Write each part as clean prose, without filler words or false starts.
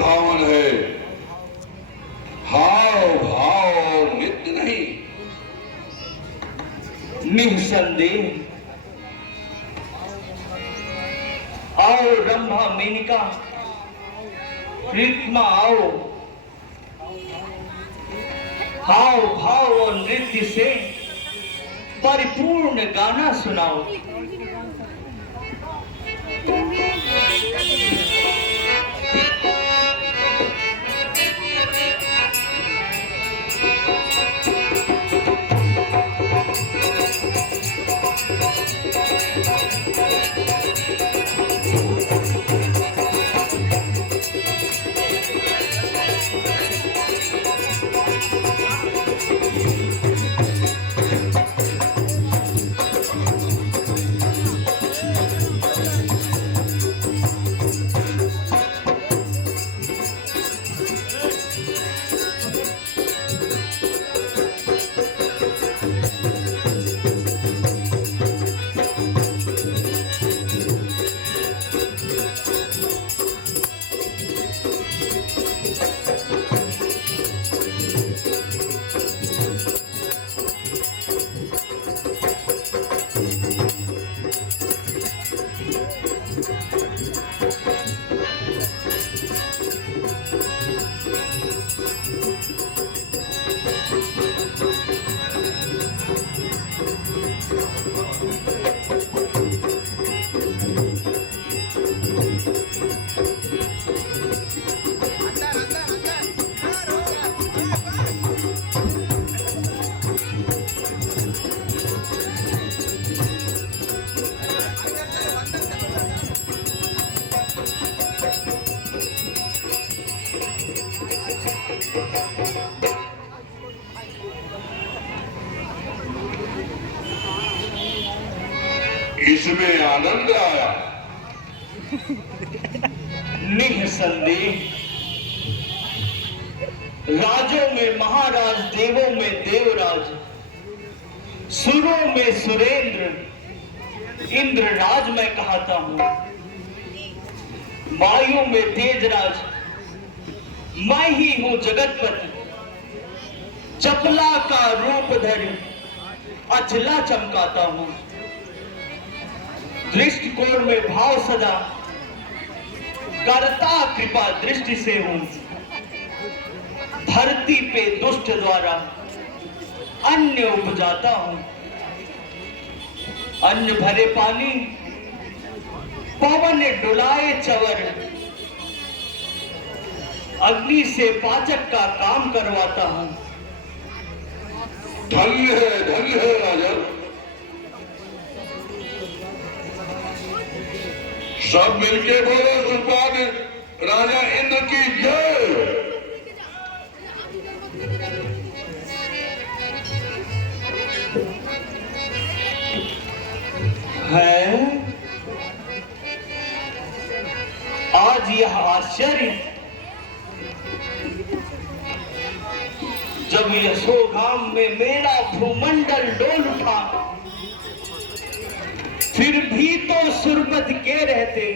भावन है, हाव भाव नित्य नहीं। निसंदेह आओ रंभा मेनका, प्रीतमा आओ, हाव भाव और नृत्य से परिपूर्ण गाना सुनाओ। इसमें आनंद आया। निसंदेह राजों में महाराज, देवों में देवराज, सुरों में सुरेंद्र, इंद्रराज मैं कहता हूं। वायु में तेजराज, मैं ही हूं जगतपति। चपला का रूप धरि अचला चमकाता हूं। दृष्टिकोण में भाव सदा करता कृपा दृष्टि से हूं। धरती पे दुष्ट द्वारा अन्न उपजाता हूं। अन्न भरे पानी, पवन डुलाए चवर, अग्नि से पाचक का काम करवाता हूं। धन्य है राजन। सब मिलके बोलो सुल्तान राजा इंद्र की जय। है आज यह आश्चर्य, जब यशोगाम में मेरा भूमंडल डोल उठा, फिर भी तो सुरपत के रहते,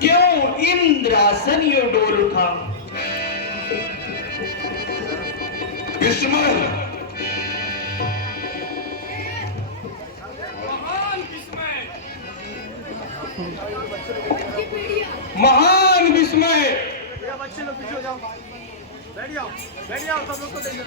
क्यों इंद्रासन यो डोल उठा। विस्मय, महान विस्मय। बच्चे लोग पीछे हो जाओ, बैठ जाओ सब लोग को देंगे।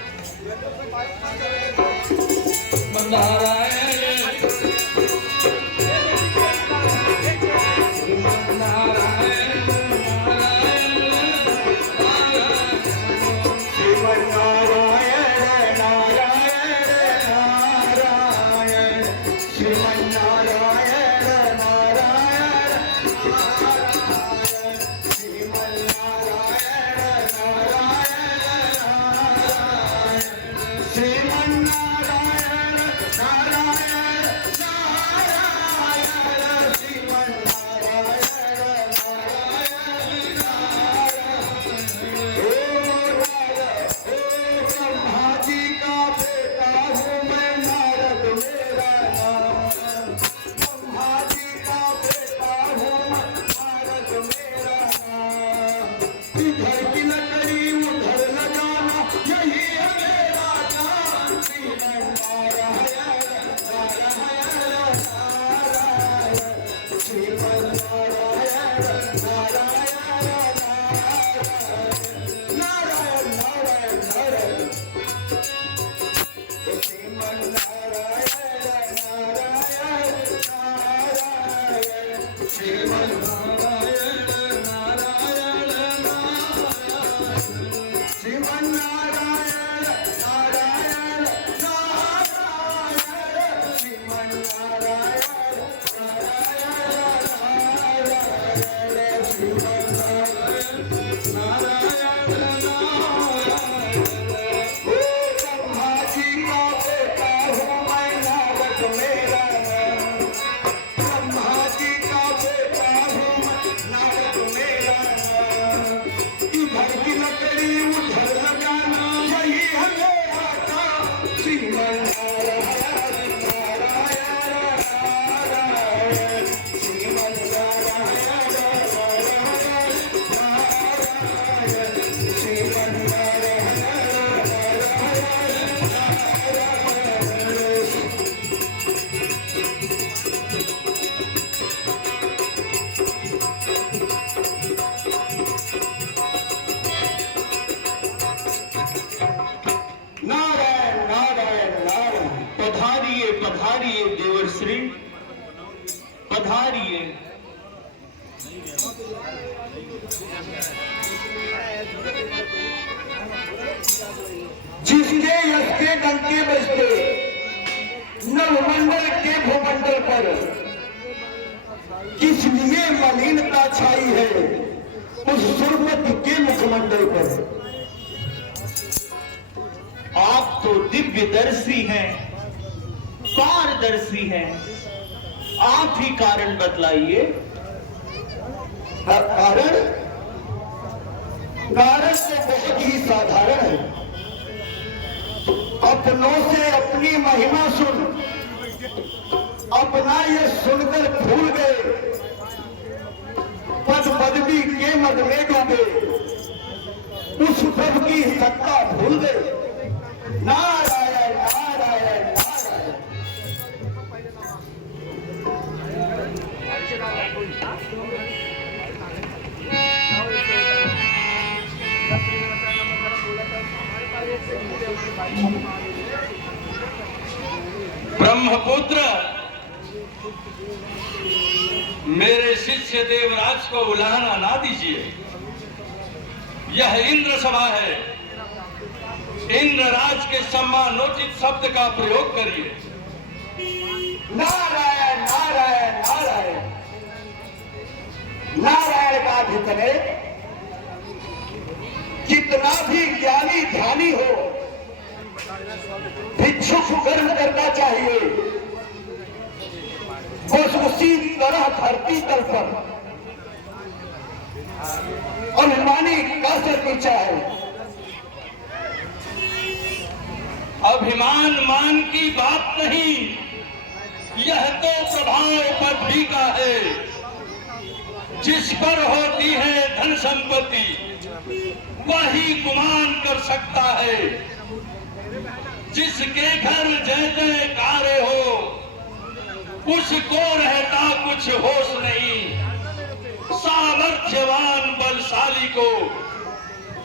पधारिए पधारिए देवर श्री पधारिए। जिसके यश के डंके बजते नवमंडल के भूमंडल पर किस लिए मलिनता छाई है उस सुरपति के मुखमंडल पर। आप तो दिव्यदर्शी हैं, पारदर्शी हैं, आप ही कारण बतलाइए। कारण कारण तो बहुत ही साधारण है। अपनों से अपनी महिमा सुन, अपना ये सुनकर भूल गए, पद पदवी के मद में डूबे, उस प्रभु की सत्ता भूल गए। नारायण नारायण नारायण। ब्रह्मपुत्र, मेरे शिष्य देवराज को उलाहना ना दीजिए। यह इंद्र सभा है, इंद्रराज के सम्मानोचित शब्द का प्रयोग करिए। नारायण नारायण नारायण। नारायण का भितरे कितना भी ज्ञानी ध्यानी हो, भिक्षुक कर्म करना चाहिए। बस उसी तरह धरती तल पर अभिमानी का सर नीचा है। अभिमान मान की बात नहीं, यह तो प्रभाव पद्धति का है। जिस पर होती है धन संपत्ति वही गुमान कर सकता है। जिसके घर जय जयकारे हो उसको रहता कुछ होश नहीं। सामर्थ्यवान बलशाली को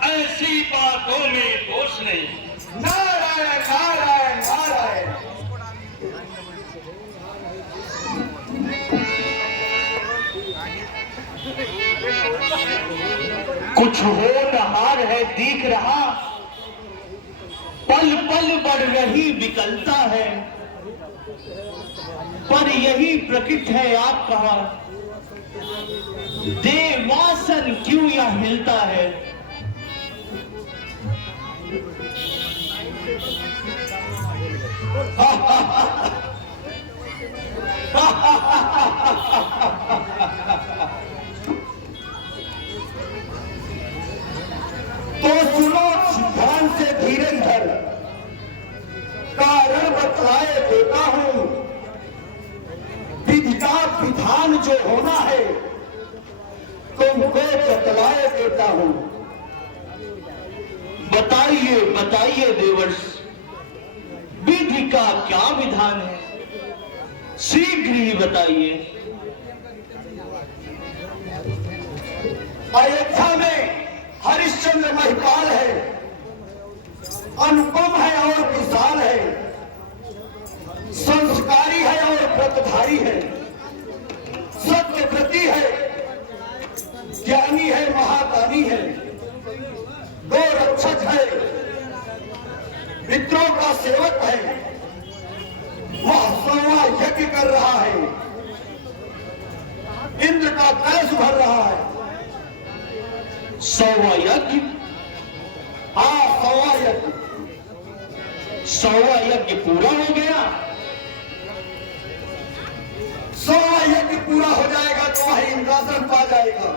ऐसी बातों में दोष नहीं। नारायण नारायण नारायण। कुछ हो नहार है दिख रहा, पल पल बढ़ रही विकलता है, पर यही प्रकृति है आप कहा। देवासन क्यों यह हिलता है। तो सुनो ध्यान से धीरज धर, कारण बतलाए देता हूं। विधि का विधान जो होना है तुमको बतलाए देता हूं। बताइए बताइए देवर्ष, विधि का क्या विधान है, शीघ्र ही बताइए। अयोध्या में हरिश्चंद्र महिपाल है, अनुपम है और विशाल है, संस्कारी है और व्रतधारी है, सत्यव्रती है, ज्ञानी है, महादानी है, गो रक्षक है, मित्रों का सेवक है, वह सोवा यज्ञ कर रहा है, इंद्र का कलश भर रहा है। सौवा यज्ञ? हाँ, 100वां यज्ञ। 100वां यज्ञ पूरा हो गया? 100वां यज्ञ पूरा हो जाएगा तो वह इंद्रासन पा जाएगा।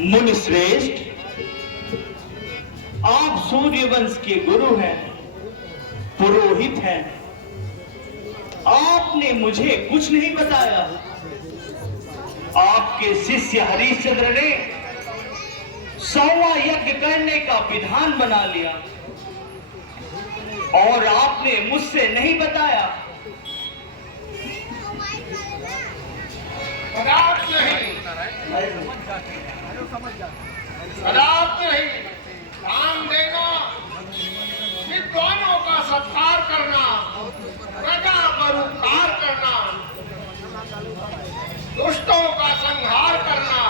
मुनि श्रेष्ठ, आप सूर्यवंश के गुरु हैं, पुरोहित हैं, आपने मुझे कुछ नहीं बताया। आपके शिष्य हरिश्चंद्र ने 100वां यज्ञ करने का विधान बना लिया और आपने मुझसे नहीं बताया। पदार्थ नहीं, पदार्थ नहीं, दान देना, विद्वानों का सत्कार करना, प्रजा पर उपकार करना, दुष्टों का संहार करना,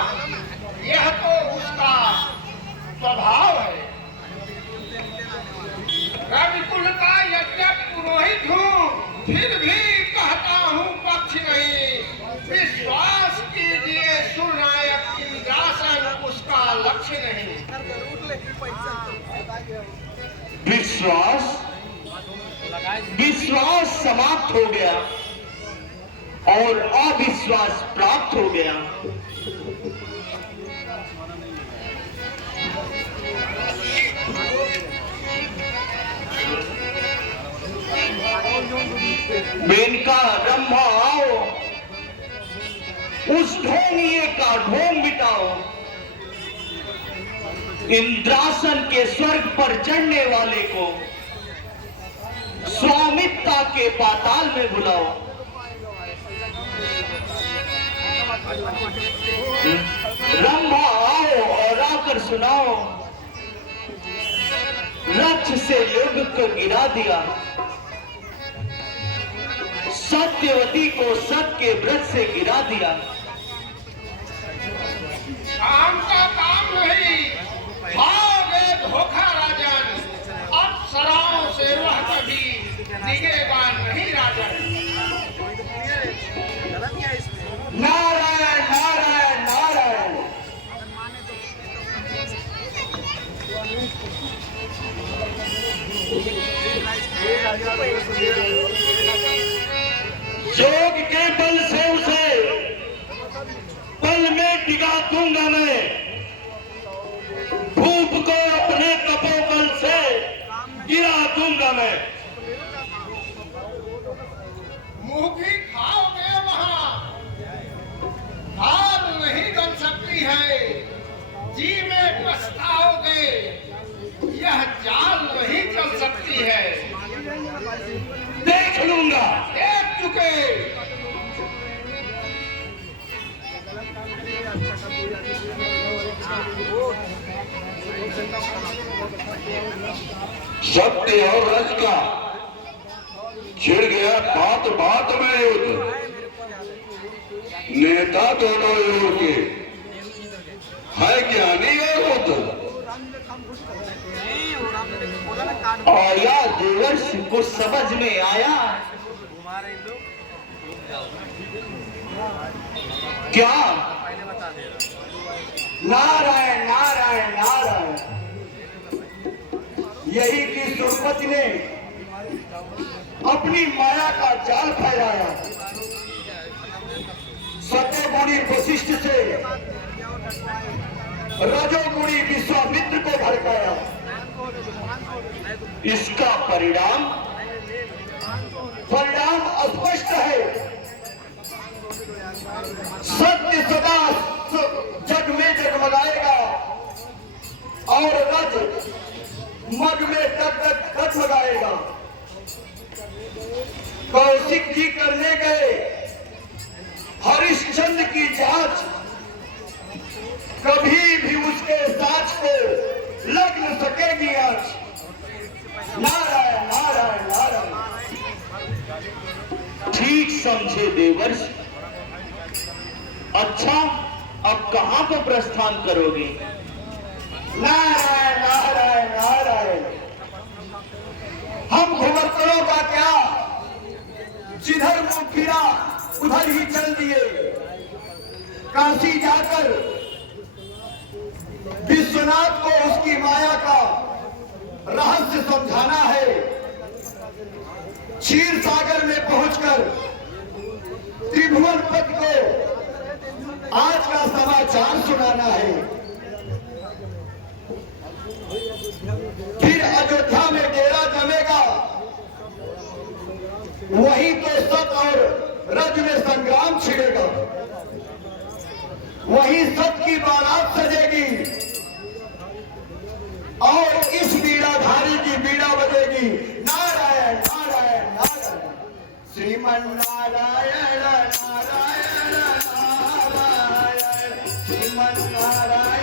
यह तो उसका स्वभाव है। रविकुल का यज्ञ पुरोहित हूँ, फिर भी कहता हूँ पक्ष नहीं। विश्वास कीजिए सुरनायक, इंद्रासन उसका लक्ष्य नहीं। विश्वास समाप्त हो गया और अविश्वास प्राप्त हो गया। मेनका, ब्रह्मा आओ, उस ढोंगिए का ढोंग मिटाओ, इंद्रासन के स्वर्ग पर चढ़ने वाले को स्वामित्व के पाताल में बुलाओ। ब्रह्मा आओ और आकर सुनाओ, रथ से युग को गिरा दिया, सत्यवती को सत्य के व्रत से गिरा दिया। काम का काम नहीं, भागे धोखा राजन, अप्सराओं से वह कभी दिगेगा नहीं राजन। नारायण नारायण नारायण। योग के बल से उसे पल में टिका दूंगा मैं, धूप को अपने तपोबल से गिरा दूंगा मैं। मुंह खाओगे वहाँ हार नहीं बन सकती है, जी में पछताओगे यह चाल नहीं चल सकती है। देख लूंगा। देख चुके। सत्य और रज का छिड़ गया बात बात में युद्ध, नेता दोनों युग के है ज्ञानी और बुद्ध। आया देवर्ष को समझ में आया क्या? नारायण नारायण नारायण। यही कि सुरपति ने अपनी माया का जाल फैलाया, सतोगुणी वशिष्ठ से रजोगुणी विश्वामित्र को भड़काया। इसका परिणाम स्पष्ट है। सत्य सदा जग में जगमगाएगा और रज मग में डगमगाएगा। कौशिक जी करने गए हरिश्चंद्र की जांच, कभी भी उसके साच को लग न सकेगी आज। नारायण नारायण नारायण। ठीक समझे देवर्ष। अच्छा, अब कहां पर प्रस्थान करोगे? नारायण नारायण नारायण। हम घुमक्कड़ों का क्या, जिधर मुंह फिरा उधर ही चल दिए। काशी जाकर विश्वनाथ को उसकी माया का रहस्य समझाना है। क्षीर सागर में पहुंचकर त्रिभुवन पति को आज का समाचार सुनाना है। फिर अयोध्या में डेरा जमेगा, वहीं तो सत और रज में संग्राम छिड़ेगा, वहीं सत की बारात सजेगी और इस बीड़ाधारी की बीड़ा बजेगी। नारायण नारायण नारायण श्रीमन नारायण नारायण नारायण श्रीमन नारायण।